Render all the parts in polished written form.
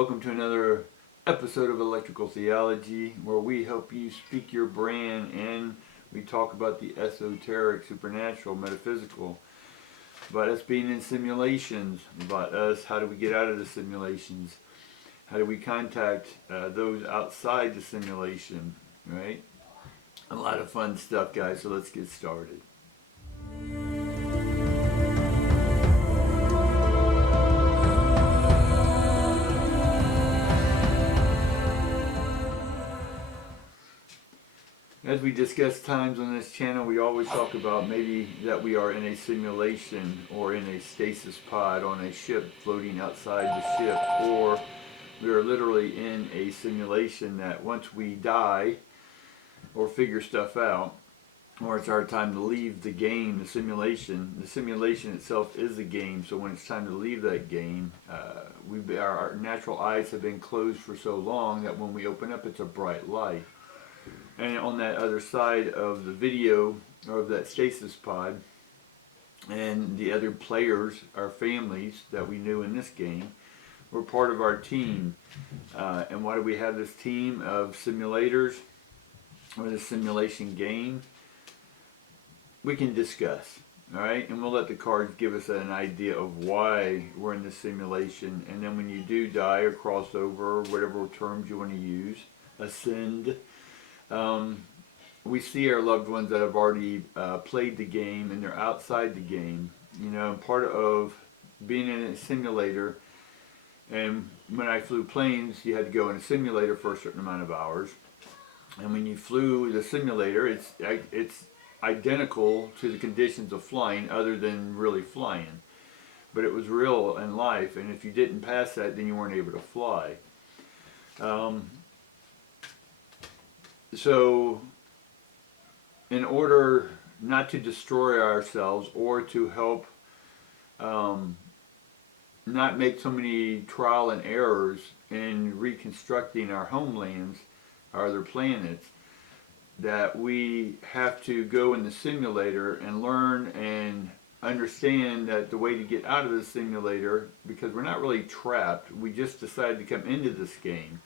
welcome to another episode of Electrical Theology, where we help you speak your brand and we talk about the esoteric, supernatural, metaphysical, about us being in simulations, about us, how do we get out of the simulations, how do we contact those outside the simulation, right? A lot of fun stuff, guys, so let's get started. As we discuss times on this channel, we always talk about maybe that we are in a simulation or in a stasis pod on a ship floating outside the ship, or we are literally in a simulation that once we die or figure stuff out, or it's our time to leave the game, the simulation itself is the game, so when it's time to leave that game, our natural eyes have been closed for so long that when we open up, it's a bright light. And on that other side of the video, or of that stasis pod, and the other players, our families that we knew in this game, were part of our team. And why do we have this team of simulators, or this simulation game? We can discuss, all right? And we'll let the cards give us an idea of why we're in this simulation. And then when you do die or cross over, or whatever terms you want to use, ascend, we see our loved ones that have already played the game and they're outside the game. You know, part of being in a simulator, and when I flew planes, you had to go in a simulator for a certain amount of hours. And when you flew the simulator, it's identical to the conditions of flying, other than really flying. But it was real in life, and if you didn't pass that, then you weren't able to fly. So, in order not to destroy ourselves or to help not make so many trial and errors in reconstructing our homelands, our other planets, that we have to go in the simulator and learn and understand that the way to get out of the simulator, because we're not really trapped, we just decided to come into this game,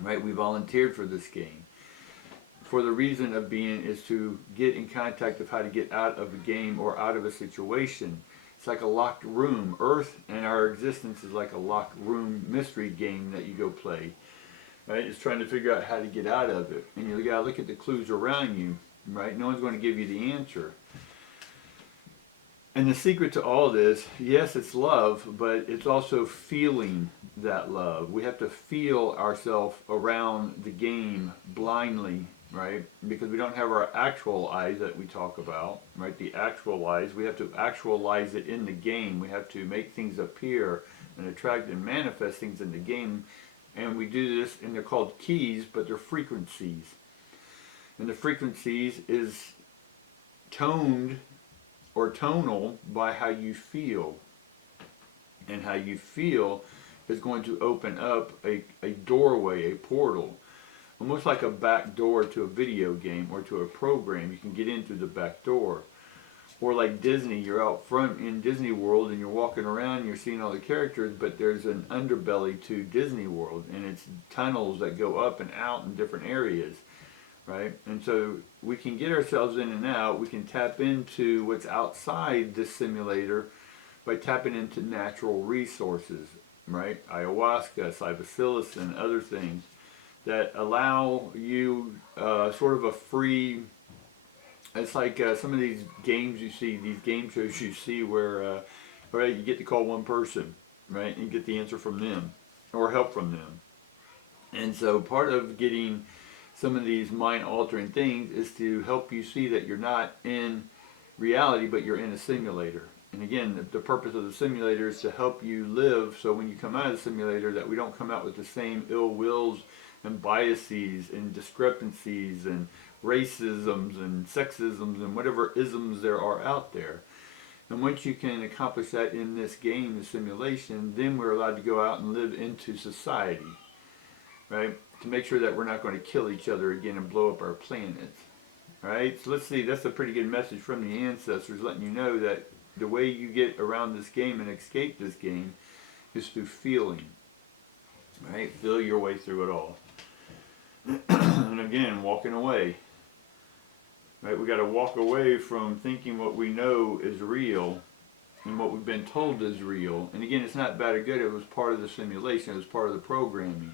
right? We volunteered for this game. For the reason of being is to get in contact of how to get out of a game or out of a situation. It's like a locked room. Earth and our existence is like a locked room mystery game that you go play. Right? It's trying to figure out how to get out of it. And you gotta look at the clues around you, right? No one's going to give you the answer. And the secret to all this, yes, it's love, but it's also feeling that love. We have to feel ourselves around the game blindly, right? Because we don't have our actual eyes that we talk about, right? The actual eyes, we have to actualize it in the game. We have to make things appear and attract and manifest things in the game. And we do this, and they're called keys, but they're frequencies. And the frequencies is toned or tonal by how you feel. And how you feel is going to open up a doorway, a portal. Almost like a back door to a video game or to a program. You can get in through the back door. Or like Disney, you're out front in Disney World and you're walking around and you're seeing all the characters, but there's an underbelly to Disney World, and it's tunnels that go up and out in different areas, right? And so we can get ourselves in and out. We can tap into what's outside this simulator by tapping into natural resources, right? Ayahuasca, psilocybin, other things that allow you sort of a free. It's like some of these games you see, these game shows you see where right, you get to call one person, right, and get the answer from them or help from them. And so part of getting some of these mind-altering things is to help you see that you're not in reality, but you're in a simulator. And again, the purpose of the simulator is to help you live, so when you come out of the simulator, that we don't come out with the same ill wills and biases and discrepancies and racisms and sexisms and whatever isms there are out there. And once you can accomplish that in this game, the simulation, then we're allowed to go out and live into society, right? To make sure that we're not going to kill each other again and blow up our planet, right? So let's see, that's a pretty good message from the ancestors, letting you know that the way you get around this game and escape this game is through feeling. right? Feel your way through it all. And again, walking away, right? We got to walk away from thinking what we know is real and what we've been told is real. And again, it's not bad or good. It was part of the simulation. It was part of the programming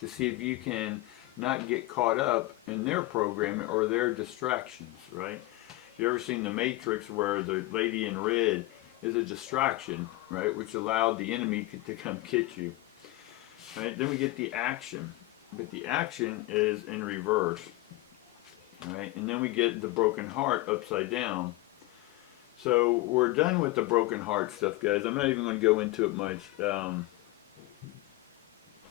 to see if you can not get caught up in their programming or their distractions, right? You ever seen The Matrix where the lady in red is a distraction, right? Which allowed the enemy to come get you, right? Then we get the action, but the action is in reverse, right? And then we get the broken heart upside down. So we're done with the broken heart stuff, guys. I'm not even going to go into it much.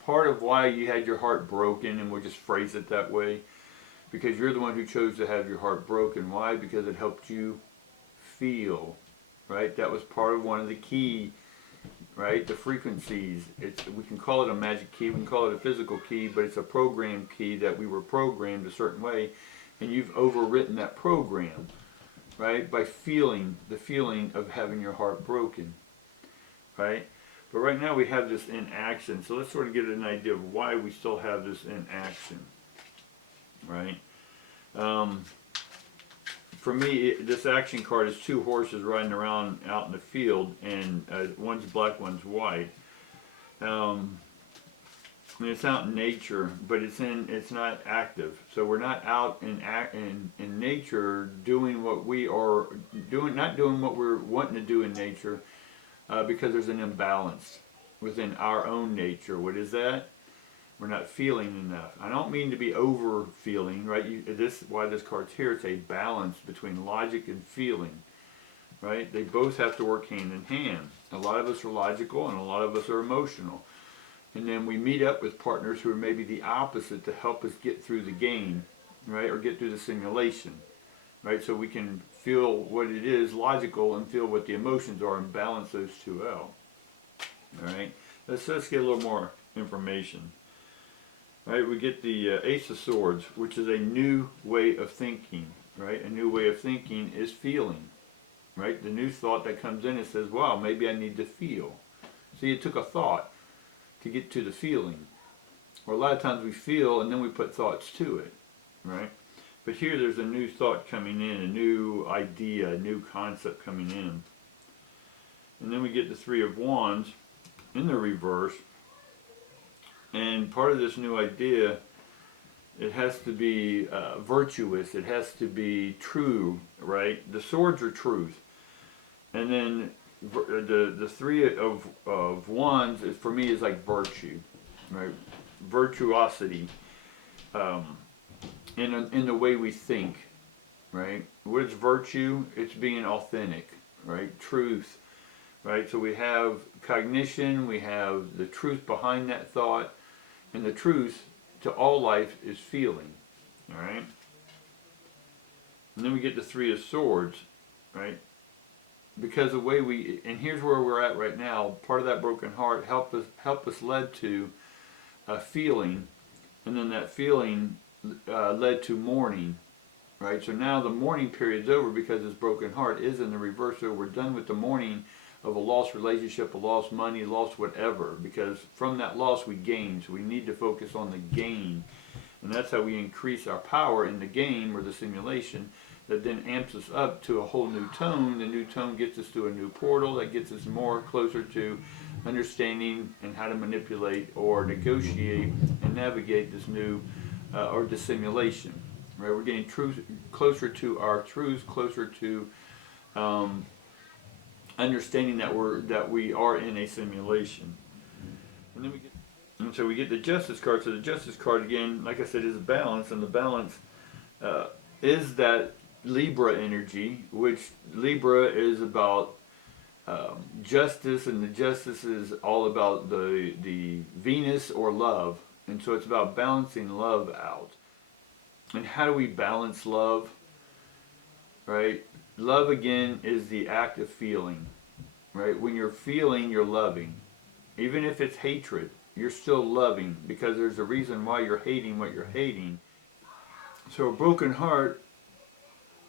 Part of why you had your heart broken, and we'll just phrase it that way, because you're the one who chose to have your heart broken. Why? Because it helped you feel, right? That was part of one of the key, right? The frequencies. We can call it a magic key, we can call it a physical key, but it's a program key that we were programmed a certain way, and you've overwritten that program, right? By feeling the feeling of having your heart broken, right? But right now we have this in action, so let's sort of get an idea of why we still have this in action, right? For me, this action card is two horses riding around out in the field, and one's black, one's white. And it's out in nature, but it's not active. So we're not out in nature doing what we are doing, not doing what we're wanting to do in nature, because there's an imbalance within our own nature. What is that? We're not feeling enough. I don't mean to be over feeling, right? Why this card's here. It's a balance between logic and feeling, right? They both have to work hand in hand. A lot of us are logical and a lot of us are emotional. And then we meet up with partners who are maybe the opposite to help us get through the game, right? Or get through the simulation, right? So we can feel what it is logical and feel what the emotions are and balance those two out. All right, let's get a little more information. All right, we get the Ace of Swords, which is a new way of thinking, right? A new way of thinking is feeling, right? The new thought that comes in and says, wow, maybe I need to feel. See, it took a thought to get to the feeling. Or a lot of times we feel and then we put thoughts to it, right? But here there's a new thought coming in, a new idea, a new concept coming in. And then we get the Three of Wands in the reverse. And part of this new idea, it has to be virtuous, it has to be true, right? The swords are truth. And then the Three of Wands, for me, is like virtue, right? Virtuosity. In the way we think, right? What is virtue? It's being authentic, right? Truth, right? So we have cognition, we have the truth behind that thought, and the truth to all life is feeling, all right? And then we get the Three of Swords, right? Because the way and here's where we're at right now, part of that broken heart help us led to a feeling, and then that feeling led to mourning, right? So now the mourning period's over because this broken heart is in the reverse. So we're done with the mourning of a lost relationship, a lost money, lost whatever, because from that loss we gain. So we need to focus on the gain, and that's how we increase our power in the game or the simulation. That then amps us up to a whole new tone. The new tone gets us to a new portal that gets us more closer to understanding and how to manipulate or negotiate and navigate this new or the simulation, right? We're getting closer to our truths, closer to understanding that we are in a simulation. And then so we get the Justice card. So the Justice card, again, like I said, is a balance, and the balance is that Libra energy, which Libra is about justice, and the justice is all about the Venus or love. And so it's about balancing love out. And how do we balance love? Right? Love, again, is the act of feeling. Right? When you're feeling, you're loving. Even if it's hatred, you're still loving, because there's a reason why you're hating what you're hating. So a broken heart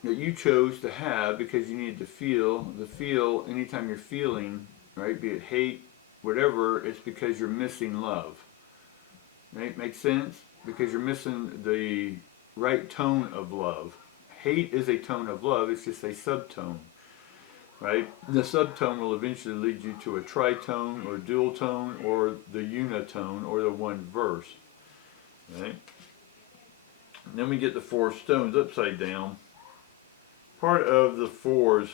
that you chose to have because you needed to feel, anytime you're feeling, right? Be it hate, whatever, it's because you're missing love. Right? Makes sense? Because you're missing the right tone of love. Hate is a tone of love, it's just a subtone. Right? The subtone will eventually lead you to a tritone or dual tone or the unitone or the one verse. Right? And then we get the four stones upside down. Part of the fours,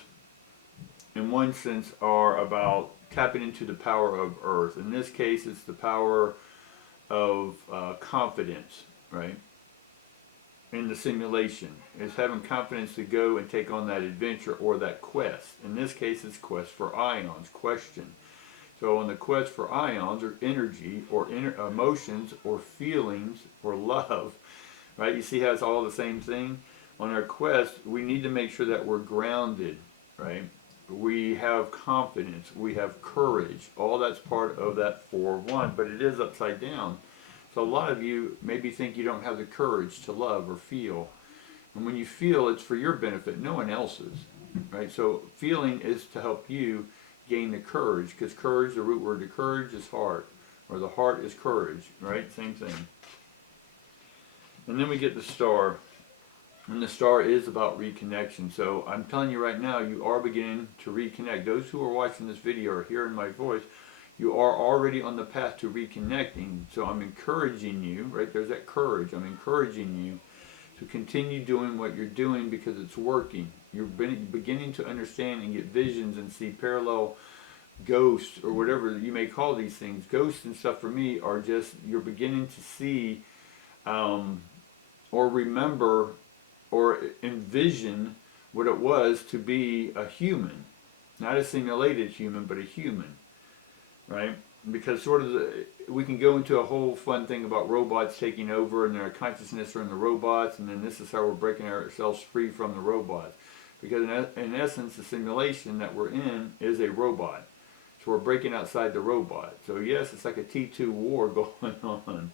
in one sense, are about tapping into the power of earth. In this case, it's the power of confidence, right? In the simulation. It's having confidence to go and take on that adventure or that quest. In this case, it's quest for ions, question. So on the quest for ions or energy or emotions or feelings or love, right? You see how it's all the same thing? On our quest, we need to make sure that we're grounded, right? We have confidence, we have courage. All that's part of that 4-1, but it is upside down. So a lot of you maybe think you don't have the courage to love or feel. And when you feel, it's for your benefit, no one else's, right? So feeling is to help you gain the courage, because courage, the root word to courage is heart, or the heart is courage, right? Same thing. And then we get the star. And the star is about reconnection. So I'm telling you right now, you are beginning to reconnect. Those who are watching this video or hearing my voice, you are already on the path to reconnecting. So I'm encouraging you, right? There's that courage. I'm encouraging you to continue doing what you're doing because it's working. You're beginning to understand and get visions and see parallel ghosts or whatever you may call these things. Ghosts and stuff for me are just, you're beginning to see or remember or envision what it was to be a human. Not a simulated human, but a human. Right? Because sort of we can go into a whole fun thing about robots taking over and their consciousness are in the robots, and then this is how we're breaking ourselves free from the robots. Because in essence, the simulation that we're in is a robot. So we're breaking outside the robot. So yes, it's like a T2 war going on.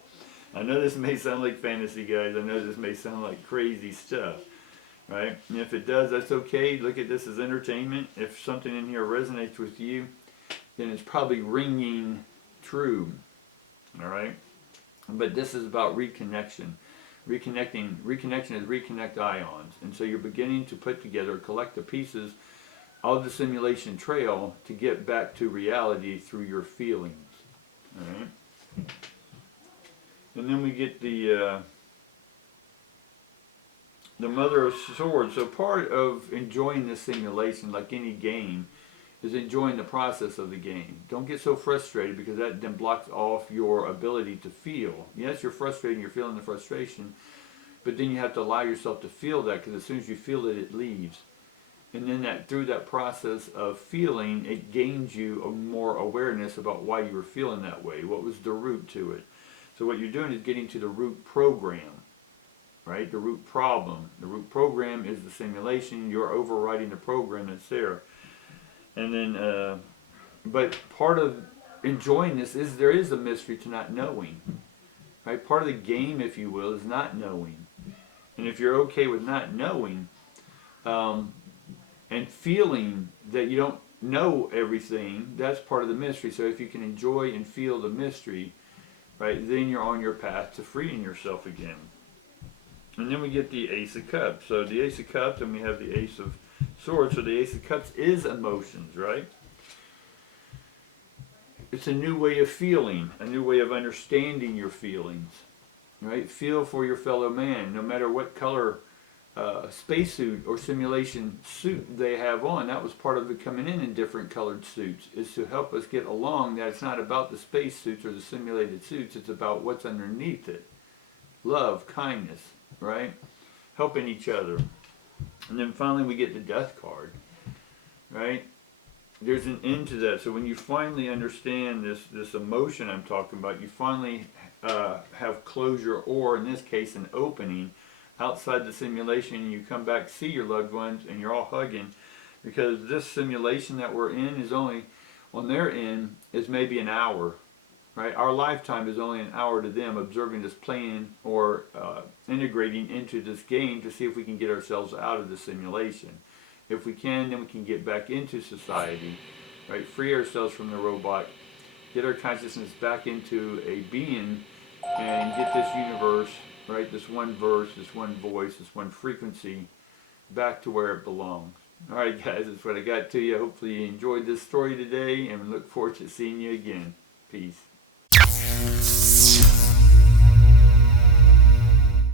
I know this may sound like fantasy, guys. I know this may sound like crazy stuff, right? And if it does, that's okay. Look at this as entertainment. If something in here resonates with you, then it's probably ringing true, all right? But this is about reconnection. Reconnection is reconnect ions. And so you're beginning to put together, collect the pieces of the simulation trail to get back to reality through your feelings, all right? And then we get the Mother of Swords. So part of enjoying this simulation, like any game, is enjoying the process of the game. Don't get so frustrated, because that then blocks off your ability to feel. Yes, you're frustrated, you're feeling the frustration, but then you have to allow yourself to feel that, because as soon as you feel it, it leaves. And then through that process of feeling, it gains you a more awareness about why you were feeling that way. What was the root to it? So what you're doing is getting to the root program, right? The root problem. The root program is the simulation. You're overriding the program that's there. And then, but part of enjoying this is there is a mystery to not knowing, right? Part of the game, if you will, is not knowing. And if you're okay with not knowing and feeling that you don't know everything, that's part of the mystery. So if you can enjoy and feel the mystery, right, then you're on your path to freeing yourself again. And then we get the Ace of Cups. So the Ace of Cups, and we have the Ace of Swords. So the Ace of Cups is emotions, right? It's a new way of feeling, a new way of understanding your feelings, right? Feel for your fellow man, no matter what color spacesuit or simulation suit they have on. That was part of it coming in different colored suits, is to help us get along, that it's not about the spacesuits or the simulated suits, it's about what's underneath it. Love, kindness, right? Helping each other. And then finally we get the Death card, right? There's an end to that. So when you finally understand this emotion I'm talking about, you finally have closure, or in this case an opening outside the simulation, and you come back, see your loved ones, and you're all hugging, because this simulation that we're in is only, on their end, is maybe an hour, right? Our lifetime is only an hour to them, observing this playing or integrating into this game to see if we can get ourselves out of the simulation. If we can, then we can get back into society, right? Free ourselves from the robot, get our consciousness back into a being and get this universe, right, this one verse, this one voice, this one frequency back to where it belongs. All right, guys, that's what I got to you. Hopefully you enjoyed this story today, and look forward to seeing you again. Peace.